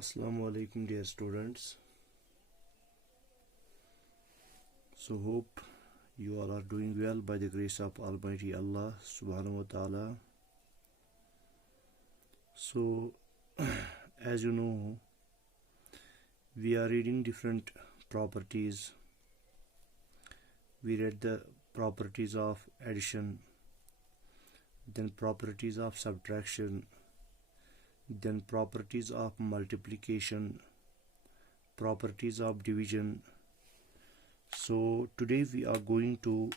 Assalamu alaikum dear students. So hope you all are doing well by the grace of Almighty Allah subhanahu wa ta'ala. So as you know, we are reading different properties. We read the properties of addition, then properties of subtraction, then properties of multiplication, properties of division. So today we are going to,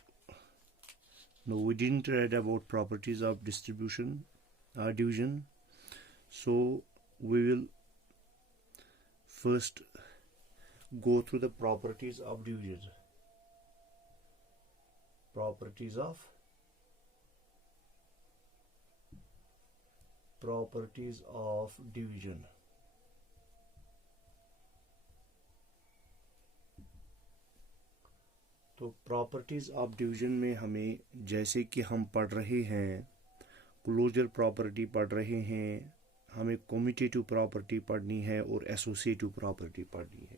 no, we didn't read about properties of division. So we will first go through the properties of division. Properties of division. तो properties of division में हमें, जैसे कि हम पढ़ रहे हैं, closure property पढ़ रहे हैं, हमें कम्यूटेटिव प्रॉपर्टी पढ़नी है और एसोसिएटिव प्रॉपर्टी पढ़नी है।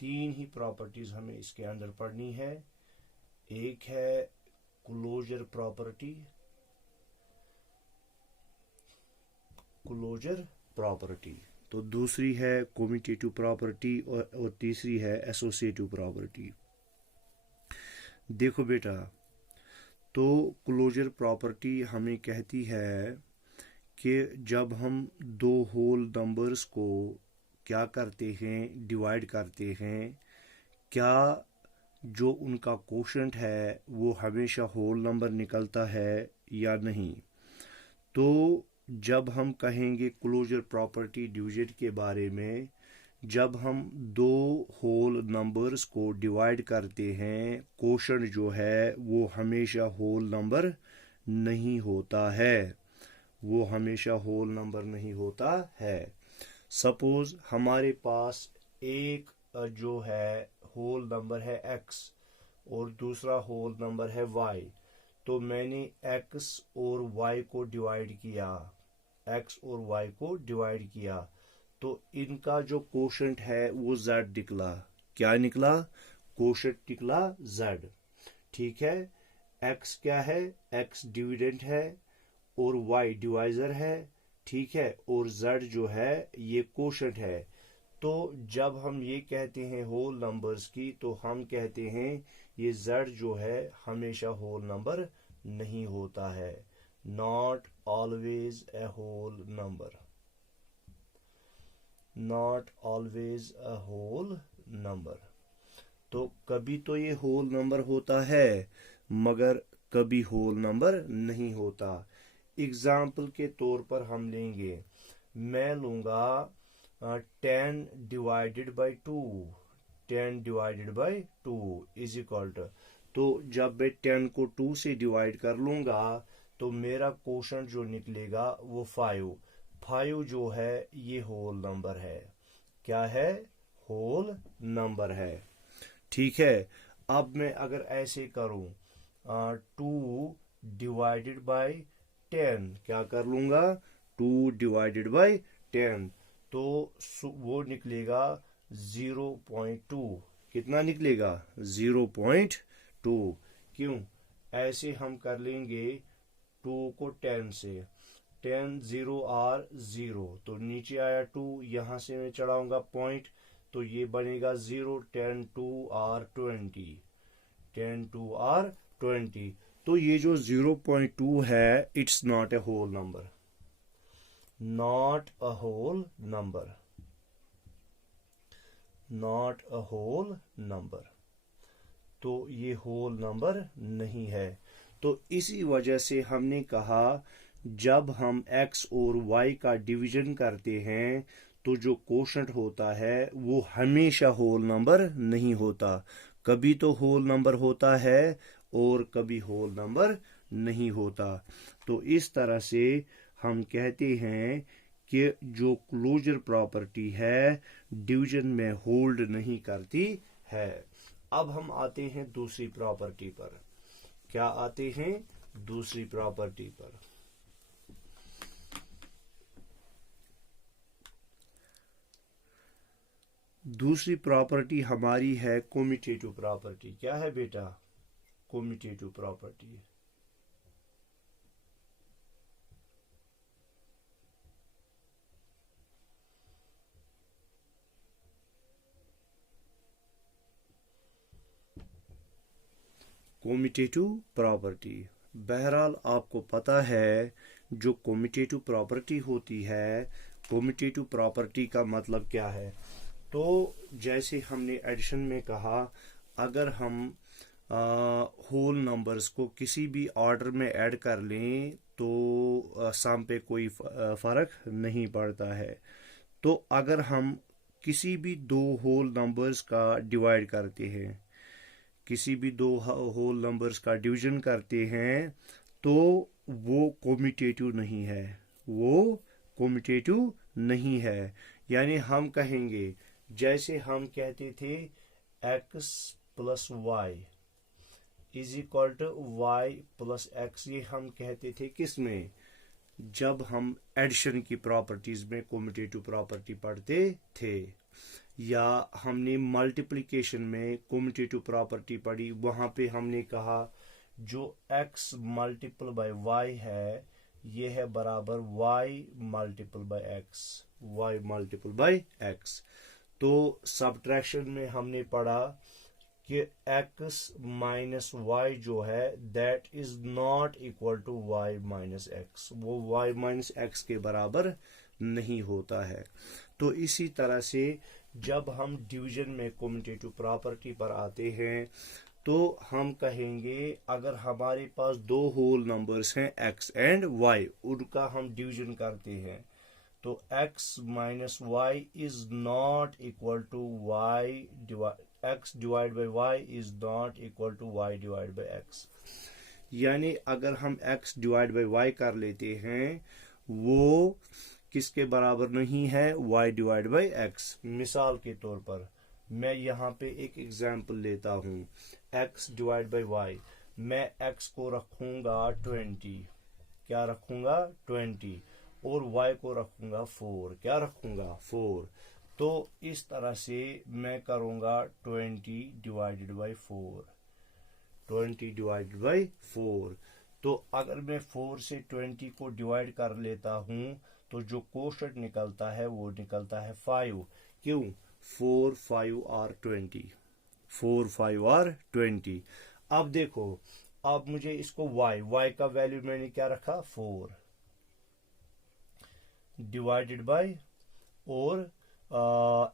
तीन ही प्रॉपर्टीज हमें इसके अंदर पढ़नी है। एक है क्लोजर प्रॉपर्टी, तो दूसरी है कम्यूटेटिव प्रॉपर्टी और तीसरी है एसोसिएटिव प्रॉपर्टी। देखो बेटा, तो क्लोजर प्रॉपर्टी हमें कहती है कि जब हम दो होल नंबर्स को क्या करते हैं, डिवाइड करते हैं, क्या जो उनका कोशेंट है वो हमेशा होल नंबर निकलता है या नहीं। तो जब हम कहेंगे क्लोजर प्रॉपर्टी डिवीजन के बारे में, जब हम दो होल नंबर्स को डिवाइड करते हैं, कोशेंट जो है वो हमेशा होल नंबर नहीं होता है, वो हमेशा होल नंबर नहीं होता है। सपोज हमारे पास एक जो है होल नंबर है x और दूसरा होल नंबर है y, तो मैंने x और y को डिवाइड किया, तो इनका जो कोशेंट है वो z निकला। क्या निकला? कोशेंट निकला z। ठीक है, x क्या है? x डिविडेंड है और y डिवाइजर है। ठीक है, और z जो है ये कोशेंट है। तो जब हम ये कहते हैं होल नंबर्स की, तो हम कहते हैं ये z जो है हमेशा होल नंबर नहीं होता है। Not always a whole number, not always a whole number. तो कभी तो ये होल नंबर होता है मगर कभी होल नंबर नहीं होता। एग्जाम्पल के तौर पर हम लेंगे, मैं लूंगा 10 divided by 2 is equal to, तो जब मैं 10 को 2 से डिवाइड कर लूंगा तो मेरा कोशेंट जो निकलेगा वो 5 जो है ये होल नंबर है। क्या है? होल नंबर है। ठीक है, अब मैं अगर ऐसे करूं 2 डिवाइडेड बाई 10, क्या कर लूंगा? 2 डिवाइडेड बाई 10, तो वो निकलेगा 0.2। कितना निकलेगा? 0.2। क्यों? ऐसे हम कर लेंगे 2 को 10 से, 10 0 आर 0, तो नीचे आया 2, यहां से मैं चढ़ाऊंगा पॉइंट, तो ये बनेगा 0, 10 2 आर 20, 10 2 आर 20। तो ये जो 0.2 है, it's not a whole number, not a whole number, not a whole number. तो ये होल नंबर नहीं है। तो इसी वजह से हमने कहा जब हम x और y का डिवीजन करते हैं तो जो कोशेंट होता है वो हमेशा होल नंबर नहीं होता, कभी तो होल नंबर होता है और कभी होल नंबर नहीं होता। तो इस तरह से हम कहते हैं कि जो क्लोजर प्रॉपर्टी है डिवीजन में होल्ड नहीं करती है। अब हम आते हैं दूसरी प्रॉपर्टी पर। क्या आते हैं? दूसरी प्रॉपर्टी पर। दूसरी प्रॉपर्टी हमारी है कम्यूटेटिव प्रॉपर्टी। क्या है बेटा? Commutative property. कम्यूटेटिव प्रॉपर्टी, बहरहाल आपको पता है जो कम्यूटेटिव प्रॉपर्टी होती है, कम्यूटेटिव प्रॉपर्टी का मतलब क्या है? तो जैसे हमने एडिशन में कहा, अगर हम होल नंबर्स को किसी भी ऑर्डर में ऐड कर लें तो सम पे कोई फ़र्क नहीं पड़ता है। तो अगर हम किसी भी दो होल नंबर्स का डिवाइड करते हैं, किसी भी दो होल नंबर्स का डिवीजन करते हैं, तो वो कम्यूटेटिव नहीं है, वो कम्यूटेटिव नहीं है। यानी हम कहेंगे, जैसे हम कहते थे x plus y is equal to y plus x, ये हम कहते थे किस में? जब हम एडिशन की प्रॉपर्टीज में कम्यूटेटिव प्रॉपर्टी पढ़ते थे, या हमने मल्टीप्लिकेशन में कम्यूटेटिव प्रॉपर्टी पढ़ी, वहां पे हमने कहा जो x मल्टीपल बाय y है, ये है बराबर y multiple by x, y multiple by x। तो सब्ट्रैक्शन में हमने पढ़ा कि x माइनस वाई जो है that is not equal to y minus x, वो y माइनस एक्स के बराबर नहीं होता है। तो इसी तरह से जब हम डिवीजन में कम्यूटेटिव प्रॉपर्टी पर आते हैं, तो हम कहेंगे अगर हमारे पास दो होल नंबर्स हैं x एंड y, उनका हम डिवीजन करते हैं, तो x minus y is not equal to y x divide by y is not equal to y divide by x। यानी अगर हम x डिवाइड बाई y कर लेते हैं, वो किसके बराबर नहीं है? y divide by x। मिसाल के तौर पर मैं यहाँ पे एक एग्जांपल लेता हूँ, x डिवाइड बाई y, मैं x को रखूंगा 20, क्या रखूंगा? 20, और y को रखूंगा 4, क्या रखूंगा? 4। तो इस तरह से मैं करूंगा 20 डिवाइडेड बाई 4, 20 डिवाइडेड बाई 4। तो अगर मैं 4 से 20 को डिवाइड कर लेता हूं, तो जो कोशेंट निकलता है वो निकलता है 5। क्यों? 4 5 और 20, 4 5 और 20। अब देखो, अब मुझे इसको y का वैल्यू मैंने क्या रखा? 4 डिवाइडेड बाई, और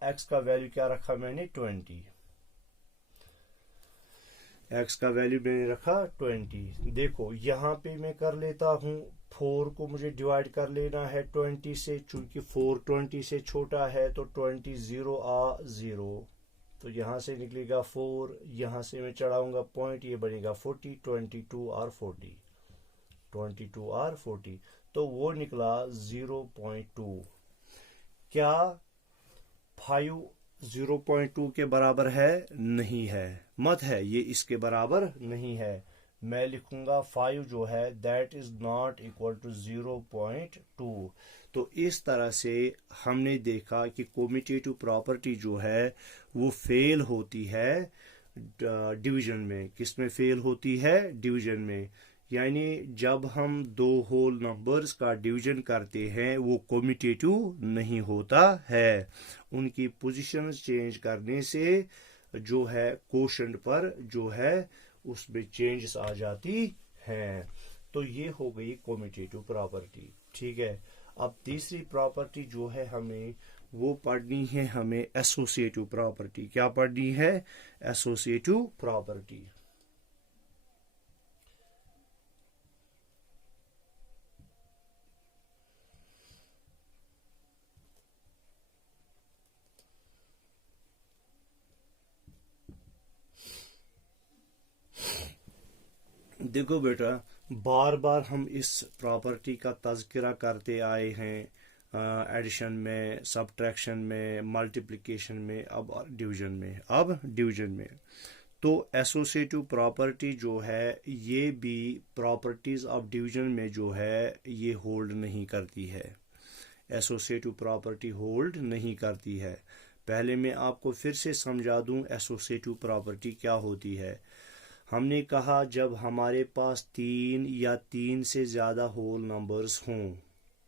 x का वैल्यू क्या रखा मैंने? 20। x का वैल्यू मैंने रखा 20। देखो यहाँ पे मैं कर लेता हूँ, 4 को मुझे डिवाइड कर लेना है 20 से, चूंकि 4 20 से छोटा है, तो 20 0 आ 0, तो यहाँ से निकलेगा 4, यहाँ से मैं चढ़ाऊंगा पॉइंट, ये बनेगा 40, 22 और 40, 22 और 40, तो वो निकला 0.2। क्या 5 0.2 के बराबर है? नहीं है, मत है, ये इसके बराबर नहीं है। मैं लिखूंगा 5 जो है that is not equal to 0.2। तो इस तरह से हमने देखा कि कम्यूटेटिव प्रॉपर्टी जो है वो फेल होती है डिवीजन में। किसमें फेल होती है? डिवीजन में। यानी जब हम दो होल नंबर्स का डिवीजन करते हैं, वो कम्यूटेटिव नहीं होता है। उनकी पोजीशन चेंज करने से जो है कोशेंट पर जो है उसमें चेंजेस आ जाती हैं। तो ये हो गई कम्यूटेटिव प्रॉपर्टी। ठीक है, अब तीसरी प्रॉपर्टी जो है हमें वो पढ़नी है, हमें एसोसिएटिव प्रॉपर्टी। क्या पढ़नी है? Associative property. देखो बेटा, बार बार हम इस प्रॉपर्टी का तज़किरा करते आए हैं एडिशन में, सब्ट्रैक्शन में, मल्टीप्लिकेशन में, अब डिवीजन में। तो एसोसिएटिव प्रॉपर्टी जो है ये भी प्रॉपर्टीज ऑफ डिवीजन में जो है ये होल्ड नहीं करती है। एसोसिएटिव प्रॉपर्टी होल्ड नहीं करती है। पहले मैं आपको फिर से समझा दूं एसोसिएटिव प्रॉपर्टी क्या होती है। हमने कहा जब हमारे पास 3 या 3 से ज़्यादा होल नंबर्स हों,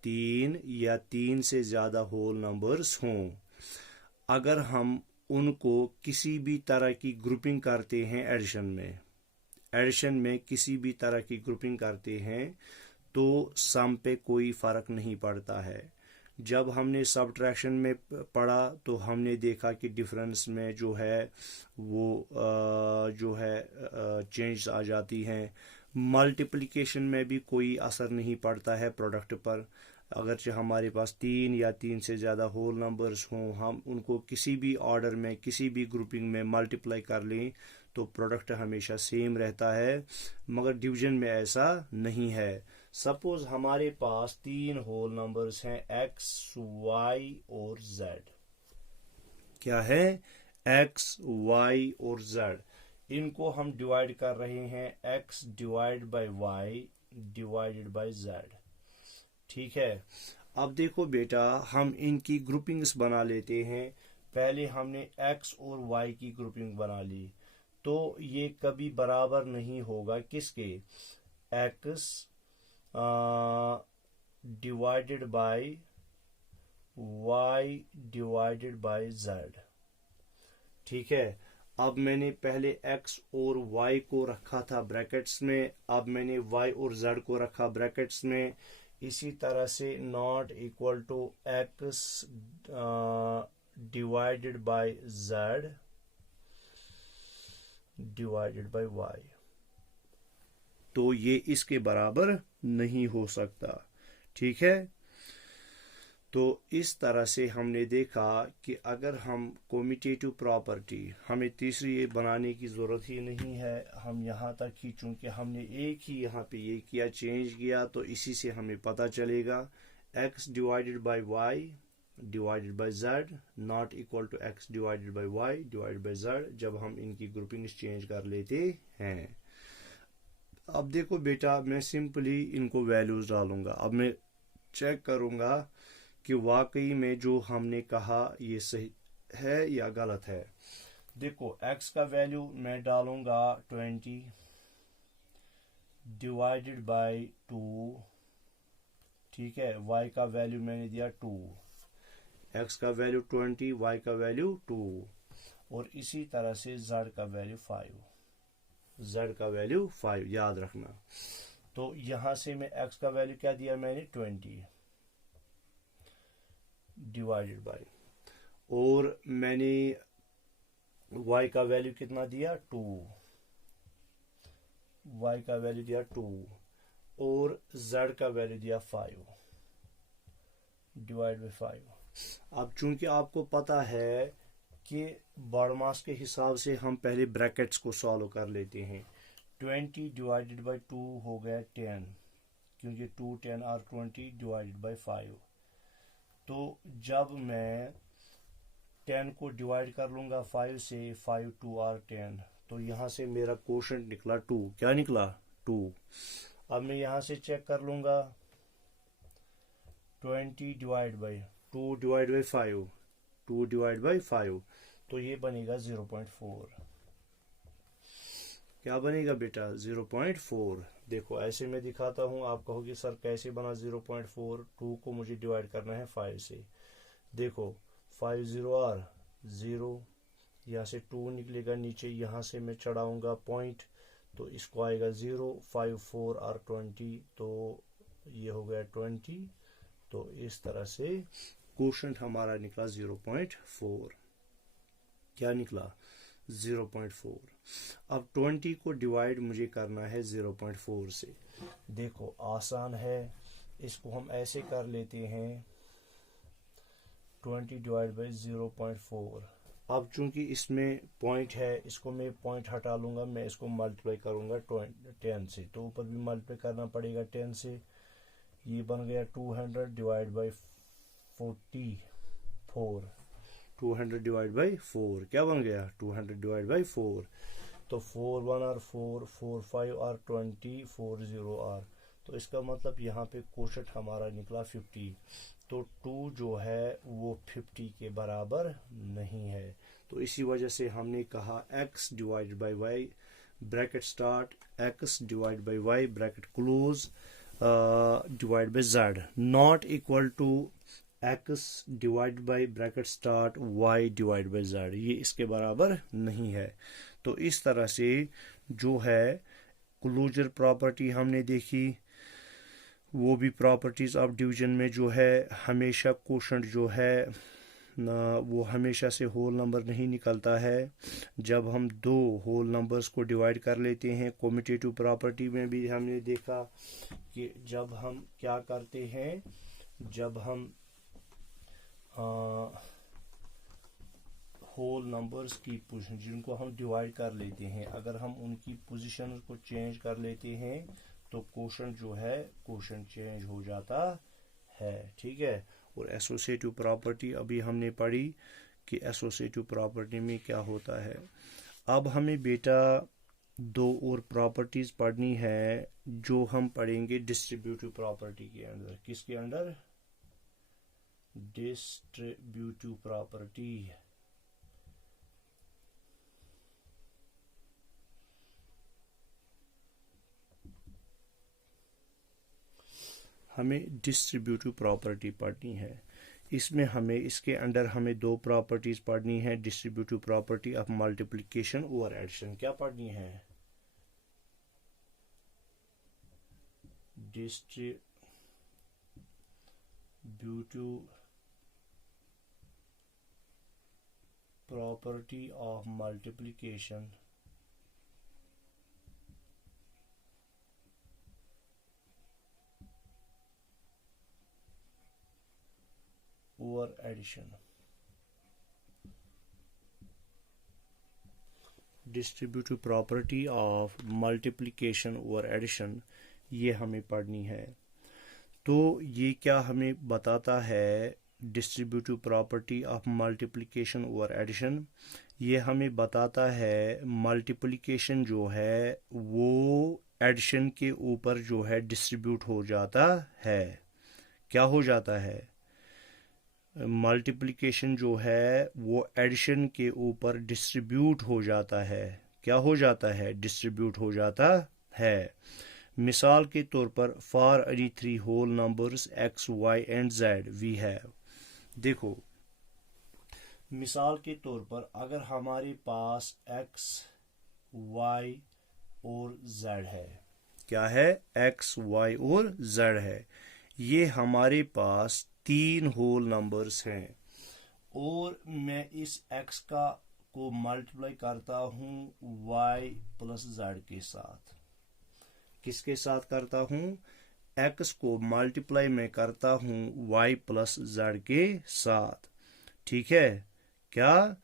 3 या 3 से ज़्यादा होल नंबर्स हों, अगर हम उनको किसी भी तरह की ग्रुपिंग करते हैं एडिशन में किसी भी तरह की ग्रुपिंग करते हैं तो सम पे कोई फ़र्क नहीं पड़ता है। जब हमने सब्ट्रैक्शन में पढ़ा तो हमने देखा कि डिफरेंस में जो है वो जो है चेंज आ जाती हैं। मल्टीप्लिकेशन में भी कोई असर नहीं पड़ता है प्रोडक्ट पर। अगरचे हमारे पास 3 या 3 से ज़्यादा होल नंबर्स हों, हम उनको किसी भी ऑर्डर में किसी भी ग्रुपिंग में मल्टीप्लाई कर लें तो प्रोडक्ट हमेशा सेम रहता है, मगर डिवीजन में ऐसा नहीं है। सपोज हमारे पास 3 होल नंबर्स हैं x, y और z। क्या है? x, y और z। इनको हम डिवाइड कर रहे हैं x divide by y divided by z। ठीक है। अब देखो बेटा, हम इनकी ग्रुपिंग्स बना लेते हैं। पहले हमने x और y की ग्रुपिंग बना ली, तो ये कभी बराबर नहीं होगा किसके? x divided by y divided by z। ठीक है। अब मैंने पहले x और y को रखा था ब्रैकेट्स में, अब मैंने y और z को रखा ब्रैकेट्स में। इसी तरह से not equal to x divided by z divided by y, तो ये इसके बराबर नहीं हो सकता। ठीक है। तो इस तरह से हमने देखा कि अगर हम कम्यूटेटिव प्रॉपर्टी, हमें तीसरी ये बनाने की ज़रूरत ही नहीं है, हम यहाँ तक ही, चूँकि हमने एक ही यहाँ पे ये किया, चेंज किया, तो इसी से हमें पता चलेगा x divided by y divided by z not equal to x divided by y divided by z, जब हम इनकी ग्रुपिंग चेंज कर लेते हैं। अब देखो बेटा, मैं सिंपली इनको वैल्यूज डालूंगा। अब मैं चेक करूंगा कि वाकई में जो हमने कहा ये सही है या गलत है। देखो, x का वैल्यू मैं डालूंगा 20 डिवाइडेड बाय 2। ठीक है। y का वैल्यू मैंने दिया 2, x का वैल्यू 20, y का वैल्यू 2, और इसी तरह से z का वैल्यू 5, z का वैल्यू 5 याद रखना। तो यहां से मैं x का वैल्यू क्या दिया मैंने? 20 डिवाइडेड बाय, और मैंने y का वैल्यू कितना दिया? 2, y का वैल्यू दिया 2, और z का वैल्यू दिया 5 डिवाइड बाय 5। अब चूंकि आपको पता है कि बॉडमास के हिसाब से हम पहले ब्रैकेट्स को सॉल्व कर लेते हैं। 20 डिवाइडेड बाय 2 हो गया 10, क्योंकि 2 10 और 20 डिवाइडेड बाय 5। तो जब मैं 10 को डिवाइड कर लूंगा 5 से, 5 2 और 10, तो यहाँ से मेरा कोशेंट निकला 2। क्या निकला? 2। अब मैं यहाँ से चेक कर लूंगा 20 divide by 2 divide by 5, 2 divide by 5, तो ये बनेगा 0.4। क्या बनेगा बेटा? 0.4। देखो, ऐसे मैं दिखाता हूँ, आप कहोगे सर कैसे बना 0.4? 2 को मुझे डिवाइड करना है 5 से। देखो, 5 0 और 0, यहाँ से 2 निकलेगा नीचे, यहाँ से मैं चढ़ाऊंगा पॉइंट, तो इसको आएगा 0, 5 4 और 20, तो ये हो गया 20। तो इस तरह से कोशेंट हमारा निकला 0.4। क्या निकला? 0.4। अब 20 को डिवाइड मुझे करना है 0.4 से। देखो, आसान है, इसको हम ऐसे कर लेते हैं 20 डिवाइड बाई 0.4। अब चूंकि इसमें पॉइंट है, इसको मैं पॉइंट हटा लूंगा, मैं इसको मल्टीप्लाई करूंगा 10 से, तो ऊपर भी मल्टीप्लाई करना पड़ेगा 10 से। ये बन गया 200 डिवाइड बाई 44। 200 डिवाइड बाई 4 क्या बन गया? 200 डिवाइड बाई 4। तो 4 1 और 4 4 5 और 20 4 0 और, तो इसका मतलब यहाँ पे कोशेंट हमारा निकला 50। तो 2 जो है वो 50 के बराबर नहीं है। तो इसी वजह से हमने कहा x divide by y bracket start x divide by y bracket close divide by z not equal to x divide by bracket start y divide by z, ये इसके बराबर नहीं है। तो इस तरह से जो है क्लोजर प्रॉपर्टी हमने देखी, वो भी प्रॉपर्टीज ऑफ डिवीजन में जो है हमेशा कोशंट जो है वो हमेशा से होल नंबर नहीं निकलता है। जब हम दो होल नंबर्स को डिवाइड कर लेते हैं, कॉम्यूटेटिव प्रॉपर्टी में भी हमने देखा कि जब हम क्या करते हैं, जब हम होल नंबर्स की पोजीशन जिनको हम डिवाइड कर लेते हैं, अगर हम उनकी पोजीशन को चेंज कर लेते हैं तो कोशंट जो है कोशंट चेंज हो जाता है। ठीक है। और एसोसिएटिव प्रॉपर्टी अभी हमने पढ़ी कि एसोसिएटिव प्रॉपर्टी में क्या होता है। अब हमें बेटा दो और प्रॉपर्टीज पढ़नी है जो हम पढ़ेंगे डिस्ट्रीब्यूटिव प्रॉपर्टी के अंदर। किसके अंदर? Distributive property. हमें डिस्ट्रीब्यूटिव प्रॉपर्टी पढ़नी है। इसमें हमें इसके अंदर हमें दो प्रॉपर्टीज पढ़नी है। डिस्ट्रीब्यूटिव प्रॉपर्टी ऑफ मल्टीप्लिकेशन और एडिशन क्या पढ़नी है? डिस्ट्रीब्यूटिव प्रॉपर्टी ऑफ मल्टीप्लिकेशन और addition. Distributive property of multiplication और एडिशन ये हमें पढ़नी है। तो ये क्या हमें बताता है? डिस्ट्रीब्यूटिव प्रॉपर्टी ऑफ मल्टीप्लिकेशन और एडिशन ये हमें बताता है मल्टीप्लिकेशन जो है वो एडिशन के ऊपर जो है डिस्ट्रीब्यूट हो जाता है। क्या हो जाता है? मल्टीप्लिकेशन जो है वो एडिशन के ऊपर डिस्ट्रीब्यूट हो जाता है। क्या हो जाता है? डिस्ट्रीब्यूट हो जाता है। मिसाल के तौर पर for any three whole numbers x, y and z we have. देखो मिसाल के तौर पर अगर हमारे पास x, y और z है, क्या है? x, y और z है। ये हमारे पास तीन होल नंबर्स हैं और मैं इस x का को मल्टीप्लाई करता हूं y प्लस z के साथ। किसके साथ करता हूं? x को मल्टीप्लाई मैं करता हूं y प्लस z के साथ। ठीक है। क्या?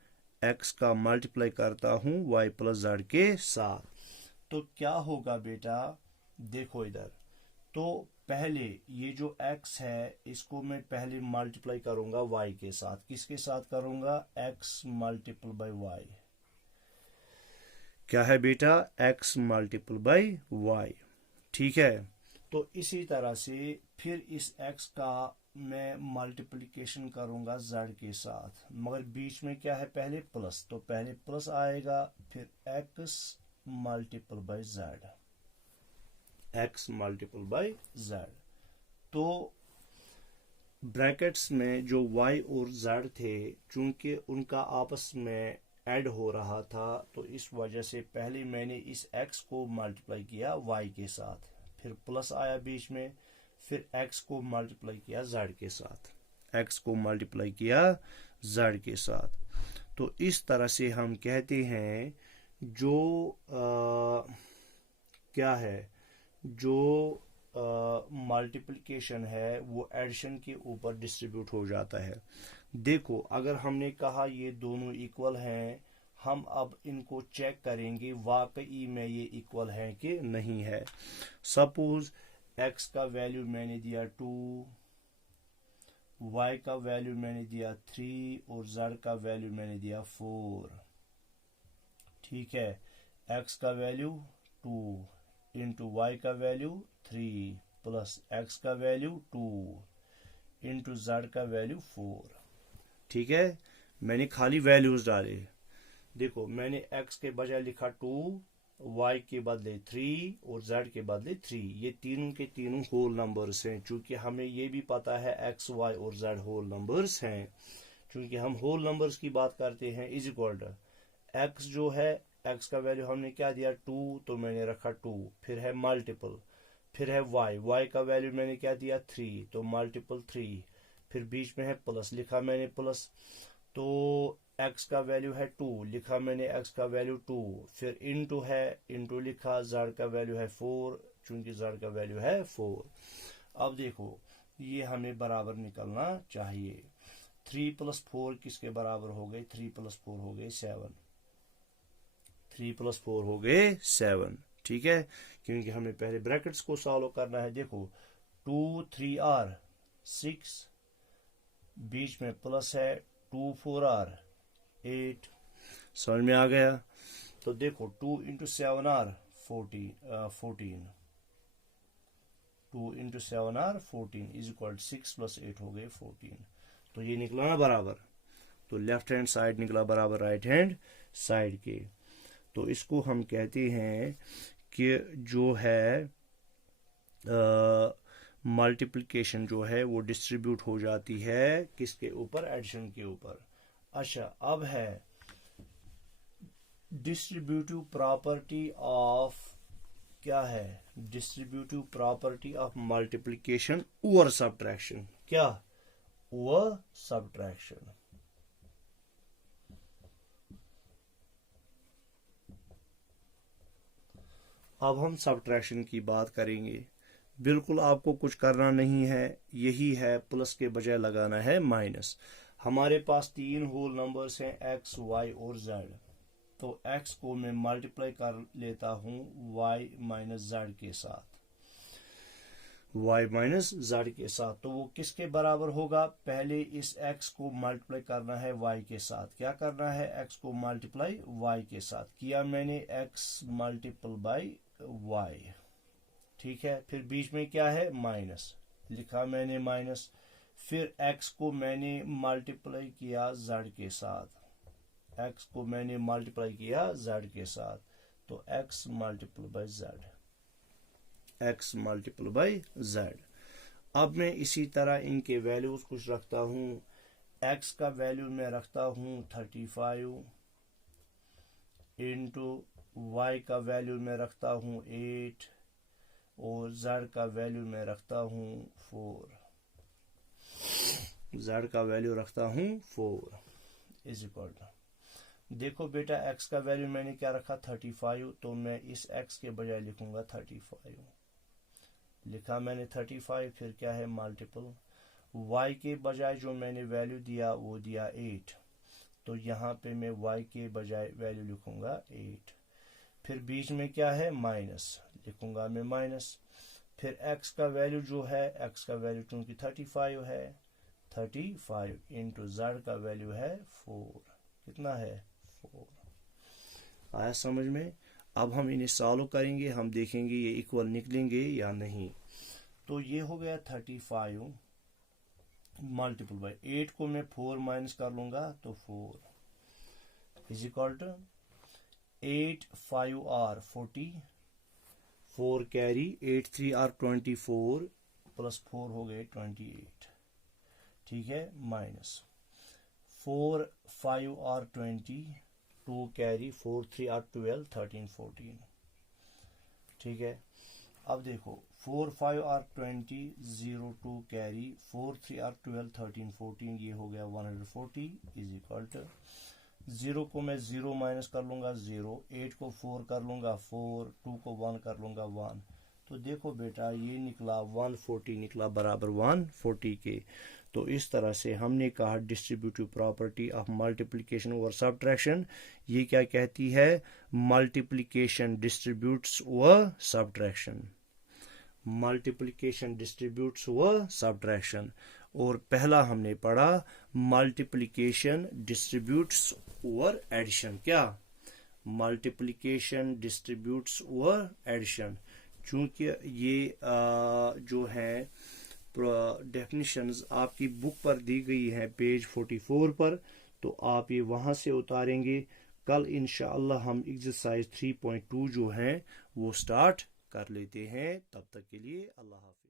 x का मल्टीप्लाई करता हूं y प्लस z के साथ। तो क्या होगा बेटा? देखो इधर, तो पहले ये जो x है इसको मैं पहले मल्टीप्लाई करूंगा y के साथ। किसके साथ करूंगा? x multiple bye y। क्या है बेटा? x multiple bye y। ठीक है। तो इसी तरह से फिर इस x का मैं मल्टीप्लिकेशन करूंगा z के साथ, मगर बीच में क्या है? पहले प्लस, तो पहले प्लस आएगा फिर x multiple bye z। x multiple bye z। तो ब्रैकेट्स में जो y और z थे चूंकि उनका आपस में ऐड हो रहा था, तो इस वजह से पहले मैंने इस x को मल्टीप्लाई किया y के साथ, फिर प्लस आया बीच में, फिर x को मल्टीप्लाई किया z के साथ। x को मल्टीप्लाई किया z के साथ। तो इस तरह से हम कहते हैं जो क्या है, जो मल्टीप्लिकेशन है वो एडिशन के ऊपर डिस्ट्रीब्यूट हो जाता है। देखो अगर हमने कहा ये दोनों इक्वल हैं, हम अब इनको चेक करेंगे वाकई में ये इक्वल हैं कि नहीं है। सपोज x का वैल्यू मैंने दिया 2, y का वैल्यू मैंने दिया 3 और z का वैल्यू मैंने दिया 4। ठीक है। x का वैल्यू 2 इंटू y का वैल्यू 3 प्लस x का वैल्यू 2 इंटू जेड का वैल्यू 4। ठीक है, मैंने खाली वैल्यूज डाले। देखो मैंने x के बजाय लिखा 2, y के बदले 3 और z के बदले 3। ये तीनों के तीनों होल नंबर्स हैं, चूंकि हमें ये भी पता है x, y और z होल नंबर्स हैं। चूंकि हम होल नंबर्स की बात करते हैं, इज इक्वल टू x जो है, x का वैल्यू हमने क्या दिया 2, तो मैंने रखा 2। फिर है मल्टीपल, फिर है y का वैल्यू मैंने क्या दिया 3, तो मल्टीपल 3। फिर बीच में है प्लस, लिखा मैंने प्लस, तो x का वैल्यू है 2, लिखा मैंने x का वैल्यू 2। फिर इनटू है, इनटू लिखा, z का वैल्यू है 4, चूंकि z का वैल्यू है 4। अब देखो ये हमें बराबर निकलना चाहिए। 3 + 4 किसके बराबर हो गए? 3 + 4 हो गए 7। 3 + 4 हो गए 7। ठीक है, क्योंकि हमें पहले ब्रैकेट्स को सॉल्व करना है। देखो 2 3 r 6, बीच में प्लस है, 2 4 r 8। समझ में आ गया? तो देखो 2 × 7 r 14। 2 × 7 r 14 इज इक्वल 6 + 8 हो गए 14। तो ये निकला ना बराबर। तो लेफ्ट हैंड साइड निकला बराबर राइट हैंड साइड के। तो इसको हम कहते हैं कि जो है मल्टीप्लिकेशन जो है वो डिस्ट्रीब्यूट हो जाती है किसके ऊपर? एडिशन के ऊपर। अच्छा, अब है डिस्ट्रीब्यूटिव प्रॉपर्टी ऑफ, क्या है? Distributive property of multiplication over subtraction. क्या? Over subtraction. अब हम सब्ट्रैक्शन की बात करेंगे। बिल्कुल आपको कुछ करना नहीं है, यही है, प्लस के बजाय लगाना है माइनस। हमारे पास 3 होल नंबर्स हैं x, y और z। तो x को मैं मल्टीप्लाई कर लेता हूं y - z के साथ, y - z के साथ। तो वो किसके बराबर होगा? पहले इस x को मल्टीप्लाई करना है y के साथ। क्या करना है? x को मल्टीप्लाई y के साथ किया मैंने, x × y। ठीक है, फिर बीच में क्या है? माइनस, लिखा मैंने माइनस। फिर x को मैंने मल्टीप्लाई किया z के साथ, x को मैंने मल्टीप्लाई किया z के साथ, तो x × z, x × z। अब मैं इसी तरह इनके वैल्यूज कुछ रखता हूं। x का वैल्यू मैं रखता हूं 35, इंटू y का वैल्यू मैं रखता हूं 8, और z का वैल्यू मैं रखता हूं 4। z का वैल्यू रखता हूं 4 इज इक्वल टू, देखो बेटा x का वैल्यू मैंने क्या रखा 35, तो मैं इस x के बजाय लिखूंगा 35। लिखा मैंने 35, फिर क्या है? मल्टीपल, y के बजाय जो मैंने वैल्यू दिया वो दिया 8, तो यहाँ पे मैं y के बजाय वैल्यू लिखूंगा 8। फिर बीच में क्या है? माइनस, लिखूंगा मैं माइनस। फिर x का वैल्यू जो है, x का वैल्यू चूंकि 35 है, 35 इंटू z का वैल्यू है 4। कितना है? 4। आया समझ में? अब हम इन्हें सॉल्व करेंगे, हम देखेंगे ये इक्वल निकलेंगे या नहीं। तो ये हो गया 35 मल्टीपल बाय 8 को मैं 4 माइनस कर लूंगा, तो 4 is equal to 8 5 r 40, 4 carry, 8 3 r 24, plus 4 हो गए 28। ठीक है, माइनस 4 5 r 20, 2 कैरी, 4 3 r 12, 13 14। ठीक है, अब देखो 4 5 r 20, 0 2 कैरी, 4 3 r 12, 13 14, ये हो गया 140 इज इक्वल टू 0 को मैं 0 माइनस कर लूंगा 0, 8 को 4 कर लूंगा 4, 2 को 1 कर लूंगा 1। तो देखो बेटा ये निकला 140, निकला बराबर 140 के। तो इस तरह से हमने कहा distributive property of multiplication over subtraction, ये क्या कहती है? Multiplication distributes over subtraction, multiplication distributes over subtraction. और पहला हमने पढ़ा मल्टीप्लिकेशन डिस्ट्रीब्यूट्स ओवर एडिशन। क्या? Multiplication distributes over addition. चूंकि ये जो है डेफिनेशंस आपकी बुक पर दी गई हैं पेज 44 पर, तो आप ये वहाँ से उतारेंगे। कल इंशाअल्लाह हम एक्सरसाइज 3.2 जो है वो स्टार्ट कर लेते हैं। तब तक के लिए अल्लाह हाफ़िज़।